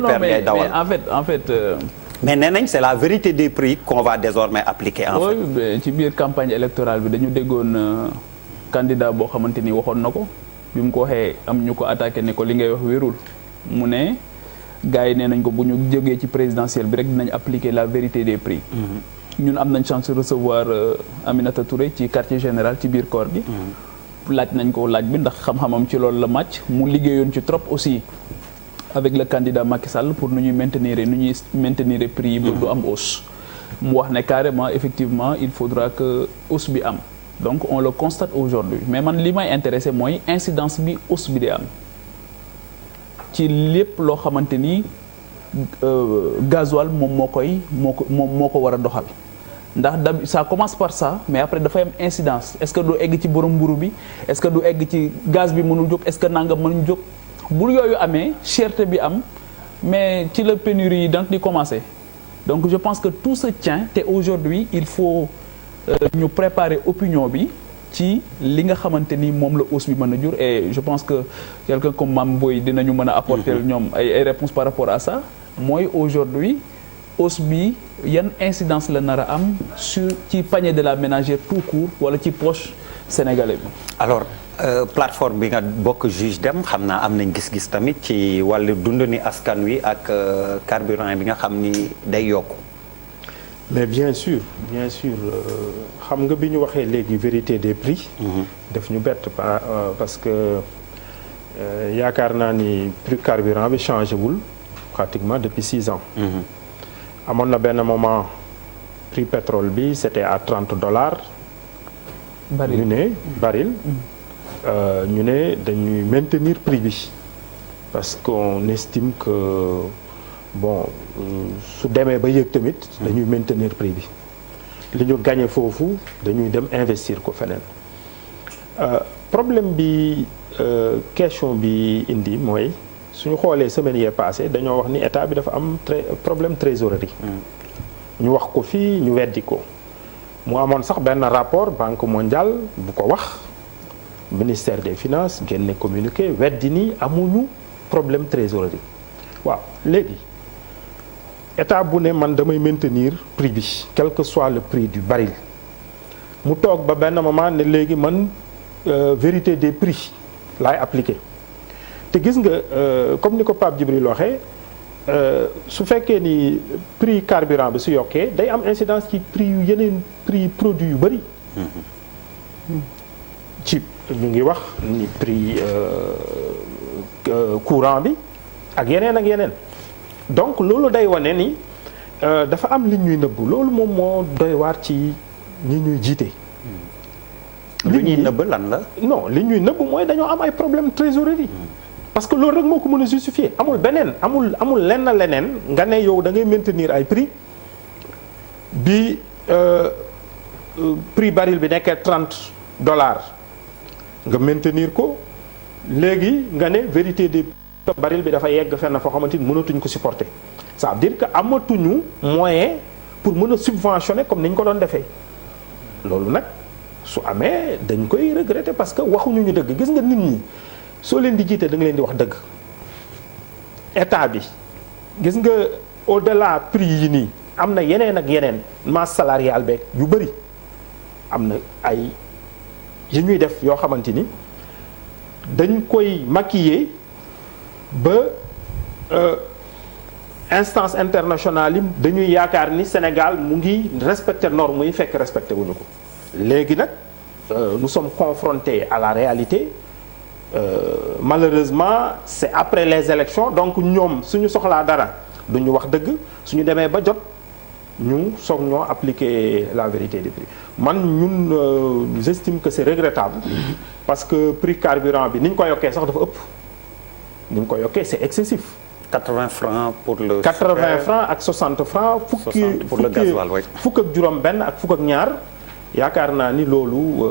non mais en fait. mais nee nañ c'est la vérité des prix qu'on va désormais appliquer en fait. Oui, ci biir campagne électorale bi dañu déggoon candidat boo xamante ni waxoon na ko bi mu ko waxee am ñu ko attaqué ne ko li ngay wax wérul mu ne gars yi nee nañ ko bu ñu jógee ci présidentielle bi rek dinañ appliquer la vérité des prix. ñun am nañ chance recevoir Aminata Touré ci quartier général ci biir koor gi. laaj nañ ko laaj bi ndax xam-xamam ci loolu la màcc mu liggéeyoon ci trop aussi. avec le candidat Macky Sall pour nu ñuy maintenir prix yi ba du am hausse mu wax ne carrément effectivement il faudra que hausse bi am donc on le constate aujourd'hui mais man li may intéressé mooy incidence bi hausse bi di am ci lépp loo xamante ni gasoil moom moo ko war a doxal ndax ça commence par ça mais après dafay am incidence est-ce que du egg ci borom mburu bi est-ce que du egg ci gaz bi mënul jóg est-ce que nangam mënuñ jóg bu yooyu amee cherté bi am mais ci la pénurie yi donc di commencer donc je pense que tout se tient te aujourd'hui il faut ñu préparer opinion bi ci li nga xamante ni moom la hausse bi mën a jur et je pense que quelqu'un comme Mame Boye dinañu mën a apporter ñoom ay réponses par rapport à ça mooy aujourd'hui hausse bi yan incidence la nar a am sur ci panier de la ménagère tout court wala ci poche sénégalais bi. alors plateforme bi nga bokk juge dem xam naa am nañ gis-gis tamit ci wàllu dund ni askan wi ak carburant bi nga xam ni day yokku. mais bien sûr xam nga bi ñu waxee léegi vérité des prix. daf ñu bett parce que yaakaar naa ni prix carburant bi changé wul pratiquement depuis 6 ans. amoon na benn moment prix pétrole bi c'était à $30. ñu ne baril. ñu ne dañuy maintenir prix bi parce qu'on estime que bon su demee ba yëg tamit dañuy maintenir prix bi li ñu gagné foofu dañuy dem investir ko feneen problème bi question bi indi mooy suñu xoolee semaine yee passé dañoo wax ni état bi dafa am problème trésorerie ñu wax ko fii ñu weddi ko mu amoon sax benn rapport Banque mondiale bu ko wax ministère des finances génne communiqué weddi ni amuñu problème trésorerie waaw léegi état bu ne man damay maintenir prix bi quel que soit le prix du baril mu toog ba benn moment ne léegi man vérité des prix laay appliqué te gis nga comme ni ko Pape Djibril waxee su fekkee ni prix carburant bi su yokkee day am incidence ci prix yu yeneen prix produits yu bëri ci ñu ngi wax ni prix courant bi ak yeneen donc loolu day wane ni dafa am li ñuy nëbbu loolu moom moo doy waar ci ñi ñuy jiite. li ñuy nëbb lan la. non li ñuy nëbb mooy dañoo am ay problème trésorerie. parce que loolu rek moo ko mën a justifier amul leneen nga ne yow da ngay maintenir ay prix bi prix baril bi nekkee $30 nga maintenir ko léegi nga ne vérité des baril bi dafa yegg fenn foo xamante ni mënatuñ ko supporter ça veut dire que amatuñu moyen pour mën a subventionner comme ni ñu ko doon defee loolu nag su amee dañ koy regretter parce que waxuñu ñu dëgg gis nga nit ñi soo leen di jiite da nga leen di wax dëgg état bi gis nga au-delà prix yi nii am na yeneen ak yeneen masse salariale beeg yu bëri am na ay yi ñuy def yoo xamante ni dañ koy maquiller ba instance internationale yi dañuy yaakaar ni Sénégal mu ngi respecter normes yi fekk respecté wuñu ko léegi nag nous sommes confrontés à la réalité malheureusement c'est après les élections donc ñoom suñu soxlaa dara duñu wax dëgg suñu demee ba jot ñu soog ñoo appliquer la vérité des prix man ñun j'estime que c'est regrettable parce que prix carburant bi ni ñu ko yokkee sax dafa ëpp ni ñu ko yokkee c'est excessif 80 francs pour le 80 francs ak 60 francs pour le gasoil oui. fukk ak juróom benn ak fukk ak ñaar yaakaar naa ni loolu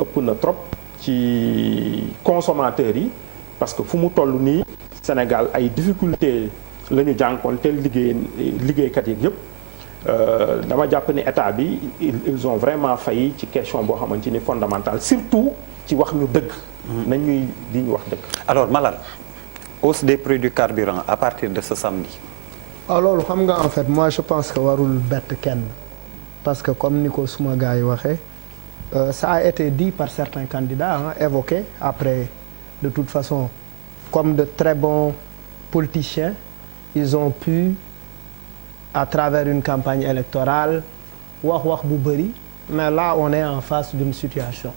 ëpp na trop ci consommateurs yi parce que fu mu toll nii Sénégal ay difficultés la ñu jànkoonteel liggéeykat yi yëpp dama jàpp ni état bi ils ont vraiment failli ci question boo xamante ni fondamentale surtout ci wax ñu dëgg nañ ñuy di ñu wax dëgg alors Malal hausse des prix du carburant à partir de ce samedi. loolu xam nga en fait moi je pense que warul bett kenn parce que comme ni ko suma gars yi waxee ça a été dit par certains candidats évoqué après de toute façon comme de très bons politiciens ils ont pu à travers une campagne électorale wax bu bëri mais là on est en face d'une situation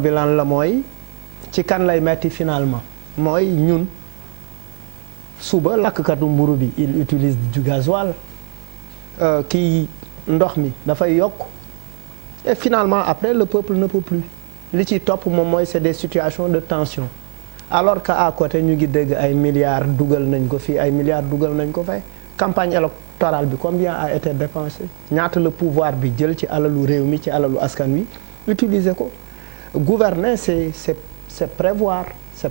bi lan la mooy ci kan lay metti finalement mooy ñun suba lakkatu mburu bi il utilise du gasoil kii ndox mi dafay yokk et finalement après le peuple ne peut plus li ci topp moom mooy c'est des situations de tension alors que à côté ñu ngi dégg ay milliards dugal nañ ko fii ay milliards dugal nañ ko fay campagne électorale bi combien a été dépensé ñaata le pouvoir bi jël ci alalu réew mi ci alalu askan wi utiliser ko gouverner c'est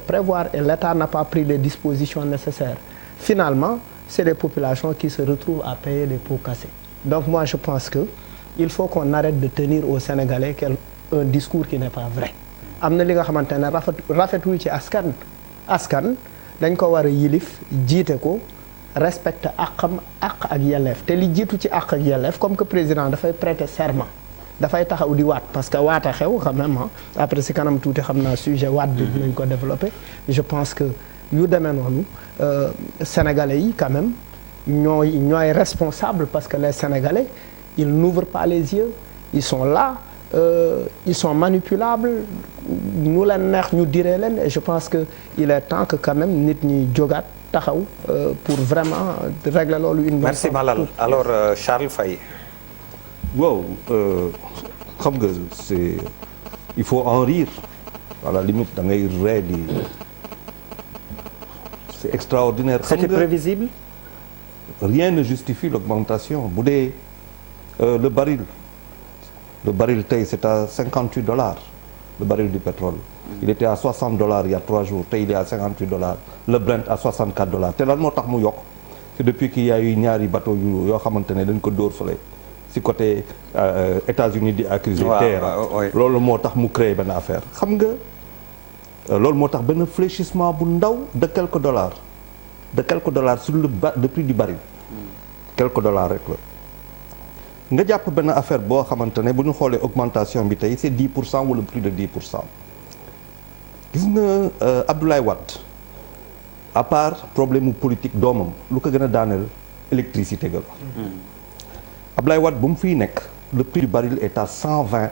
prévoir et l'État n'a pas pris les dispositions nécessaires finalement c'est les populations qui se retrouvent à payer des pots cassés donc moi je pense que il faut qu'on arrête de tenir aux Sénégalais un discours qui n'est pas vrai am na li nga xamante ne rafetul ci askan dañ ko war a yilif jiite ko respecter àq ak yelleef te li jiitu ci àq ak yelleef comme que président dafay prêter serment dafay taxaw di waat parce que waata xew quand même après si kanam tuuti xam naa sujet waat bi nañ ko développer je pense que yu demee noonu sénégalais yi quand même ñooy responsable parce que les sénégalais ils n'ouvrent pas les yeux ils sont là ils sont manipulables ñu leen neex ñu diree leen et je pense que il est temps que quand même nit ñi jógaat taxaw pour vraiment régler loolu une bonne fois. Merci Malal alors Charles Faye. waaw xam nga c'est il faut en rire à la limite da ngay ree di c'est extraordinaire. C'était prévisible. Rien ne justifie l'augmentation bu dee le baril tey c'est à $58 le baril du pétrole. Il était à $60 il y a 3 jours tey il est à $58 le Brent à $64 te lan moo tax mu yokk c'est depuis qu'il y a eu ñaari bateau yoo xamante ne dañ ko dóor fële si côté États-Unis di accuser terre loolu moo tax mu créer benn affaire xam nga loolu moo tax benn fléchissement bu ndaw de quelques dollars sur le prix du baril quelques dollars rek la nga jàpp benn affaire boo xamante ne bu ñu xoolee augmentation bi tey c'est 10% wala plus de 10% gis nga Abdoulaye Wade à part problème mu politique doomam lu ko gën a daaneel électricité ga Abdoulaye Wade bu mu fiy nekk le prix du baril est à $120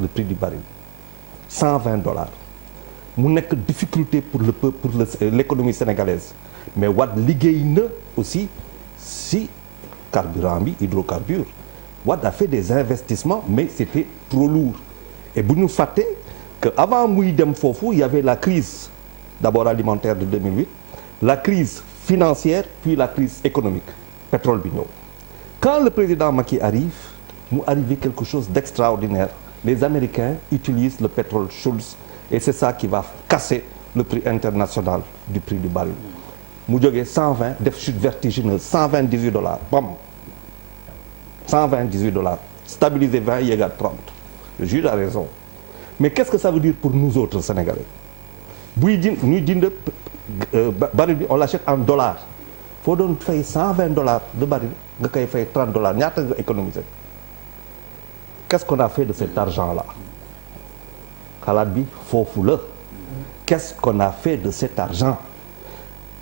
le prix du baril $120 mu nekk difficulté pour le peuple pour l'économie sénégalaise mais Wade liggéey na aussi si carburant bi hydrocarbures Wade a fait des investissements mais c'était trop lourd et bu ñu fàtte que avant muy dem foofu il y avait la crise d'abord alimentaire de 2008 la crise financière puis la crise économique pétrole bi ñëw quand le président Macky arrive mu arrive quelque chose d'extraordinaire les Américains utilisent le pétrole Shultz et c'est ça qui va casser le prix international du prix du baril mu jógee 120 def chute vertigineuse $128 bam $128 stabilisé 20 yéegaat 30 le juge a raison mais qu'est-ce que ça veut dire pour nous autres Sénégalais buy jënd ñuy jënd baril bi on l'achète en dollars foo doon fay $120 de baril nga koy fay $30 ñaata nga économiser qu'est-ce qu'on a fait de cet argent-là xalaat bi foofu la qu'est-ce qu'on a fait de cet argent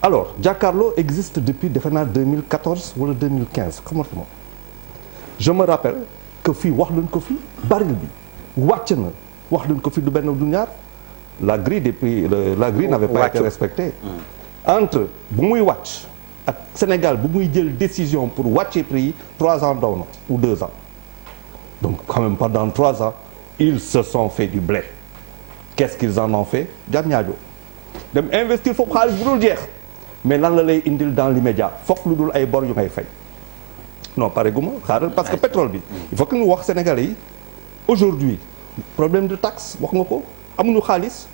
alors Jakaarlo existe depuis defe naa 2014 wala 2015 xamatuma je me rappelle que fii wax nañ ko fii baril bi wàcc na wax nañ ko fii du benn du ñaar la grille des prix la grille n'avait pas été respectée entre bu muy wàcc ak Sénégal bu muy jël décision pour wàcce prix yi 3 ans daw na ou 2 ans donc quand même pendant 3 ans ils se sont fait du blé qu'est-ce qu'ils en ont fait Diamniadio dem investir foofu xaalis bu dul jeex mais lan la lay indil dans l'immédiat fokk lu dul ay bor yu ngay fay non pare guma xaaral parce que pétrole bi il faut que ñu wax Sénégalais yi aujourd'hui problème de taxe wax nga ko amuñu xaalis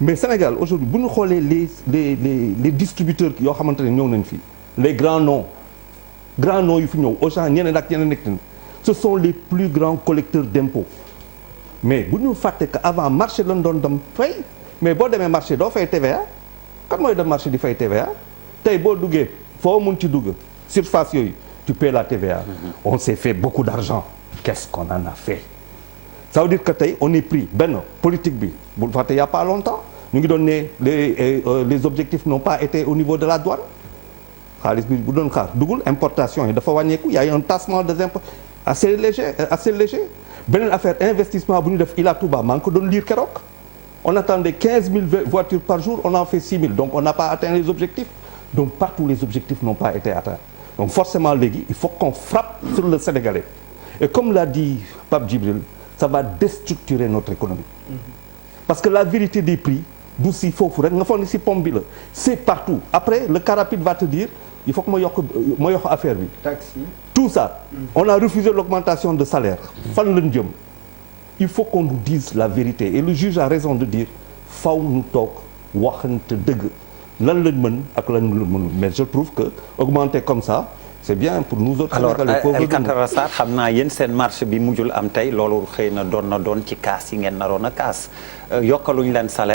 mais Sénégal aujourd'hui bu ñu xoolee les distributeurs yoo xamante ne ñëw nañ fi les grands noms yu fi ñëw Auchan ñeneen ak ñeneen nekk ce sont les plus grands collecteurs d'impôts mais bu ñu fàtte que avant marché lañ doon dem fay mais boo demee marché doo fay TVA kan mooy dem marché di fay TVA tey boo duggee foo mun ci dugg surface yooyu tu paies la TVA. On s'est fait beaucoup d'argent. Qu'est-ce qu'on en a fait? Ça veut dire que tey on est pris benn politique bi bul fàtte y a pas longtemps ñu ngi doon ne les objectifs n'ont pas été au niveau de la douane xaalis bi bu doon xaar dugul importation yi dafa wàññeeku y a eu un tassement des impôts assez léger beneen affaire investissement bu ñu def Ila Touba maa ngi ko doon lire keroog on attendait 15 000 voitures par jour on en fait 6 000 donc on n'a pas atteint les objectifs donc partout les objectifs n'ont pas été atteints donc forcément léegi il faut qu'on frappe sur le Sénégalais et comme l'a dit Pape Djibril ça va déstructurer notre économie parce que la vérité des prix du si foofu rek nga foog ni si pomme bi la c'est partout après le car rapide va te dire il faut que ma yokk affaire bi taxi tout ça on a refusé l'augmentation de salaire fan lañ jëm il faut qu'on nous dise la vérité et le juge a raison de dire faw ñu toog waxante dëgg lan lañ mën ak lan lañ mënul mais je trouve que augmenter comme ça c'est bien pour nous autres Sénégalais pauvres. Alcantara Sarr xam naa yéen seen marche bi mujjul am tey loolu xëy na doon ci kaas yi ngeen naroon a kaas yokkaluñ leen salaire